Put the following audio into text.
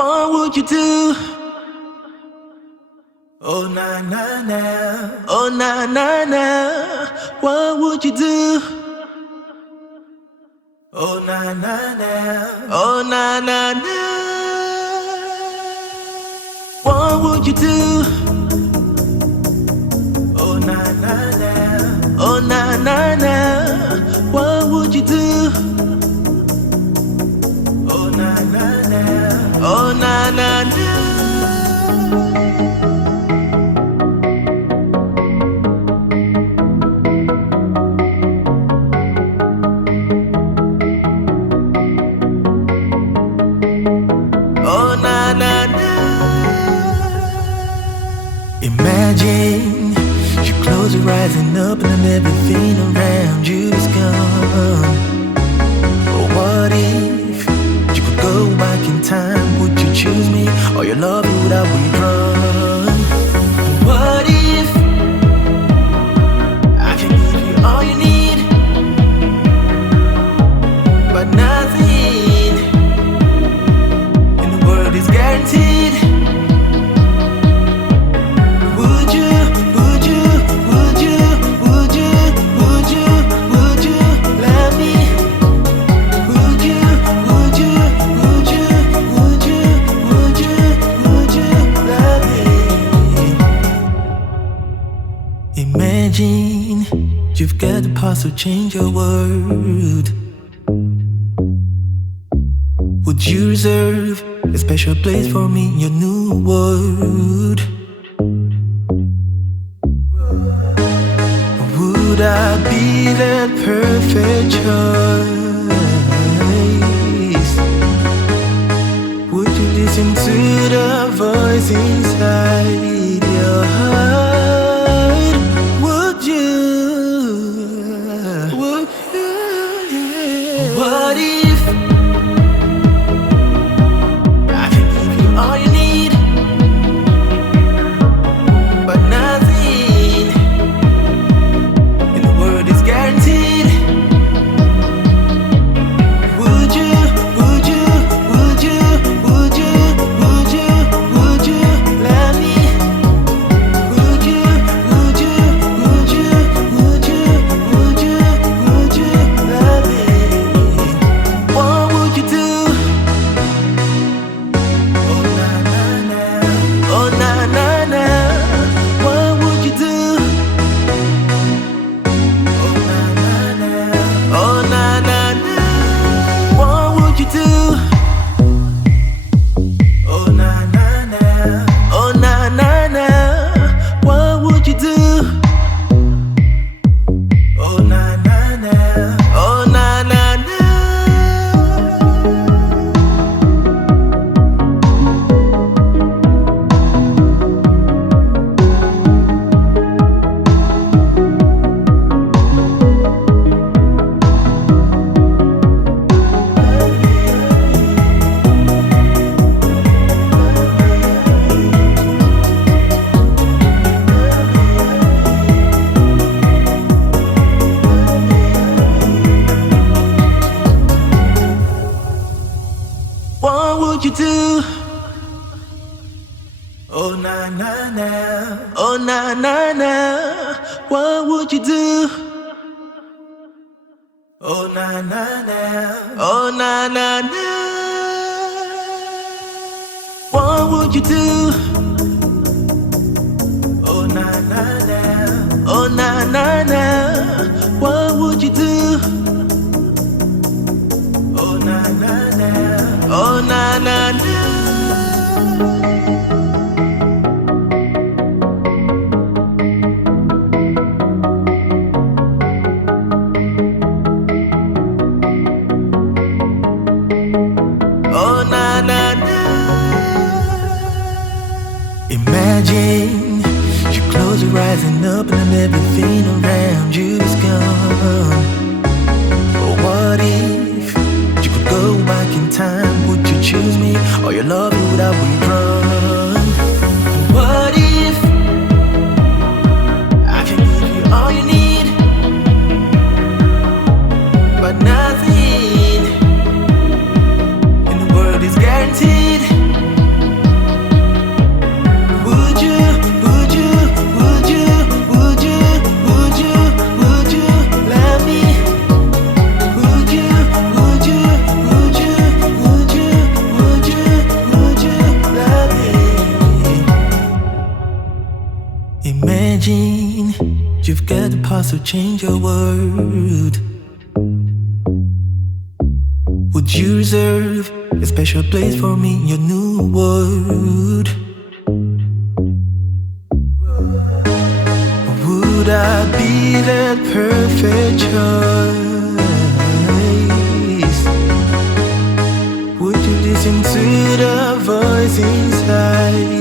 What would you do? Oh na na na, oh na na na. What would you do? Oh na na na, oh na na na. What would you do? Oh na na na, oh na na na. What would you do? Oh na na na, oh na na na. Oh na na na. Imagine you close your eyes and up and everything around you is gone. What if you could go back in time? Would you choose me or your love would I withdraw? What if I can give you all you need, but nothing in the world is guaranteed? Would you, would you, would you, would you, would you, would you love me? Would you, would you, would you, would you, would you, would you love me? Imagine you've got the power to change your world. Would you reserve a special place for me in your new world? Would I be that perfect choice? Would you listen to the voice inside your heart? Would you? Would you? What if I can give you all you need, but nothing in the world is guaranteed? Would you, would you, would you, would you, would you, would you love me? Would you, would you, would you, would you, would you, would you love me? What would you do? Oh na na na, oh na na na. What would you do? Oh na na na, oh na na na. What would you do? Oh na na na, oh na na na. What would you do? Oh na na na, oh na na na. What would you do? Oh na na na, oh na na na. What would you do? Oh na na na, oh na na na. What would you do? Oh na na na, oh na na na. What would you do? Oh na na na, oh na na na. Oh na na na. Imagine you close your eyes and up and everything around you is gone. What if you could go back in time? Would you choose me or your love would I withdraw? What if I can give you all you need, but nothing in the world is guaranteed? you've got the power to change your world. Would you reserve a special place for me in your new world? Would I be that perfect choice? Would you listen to the voice inside?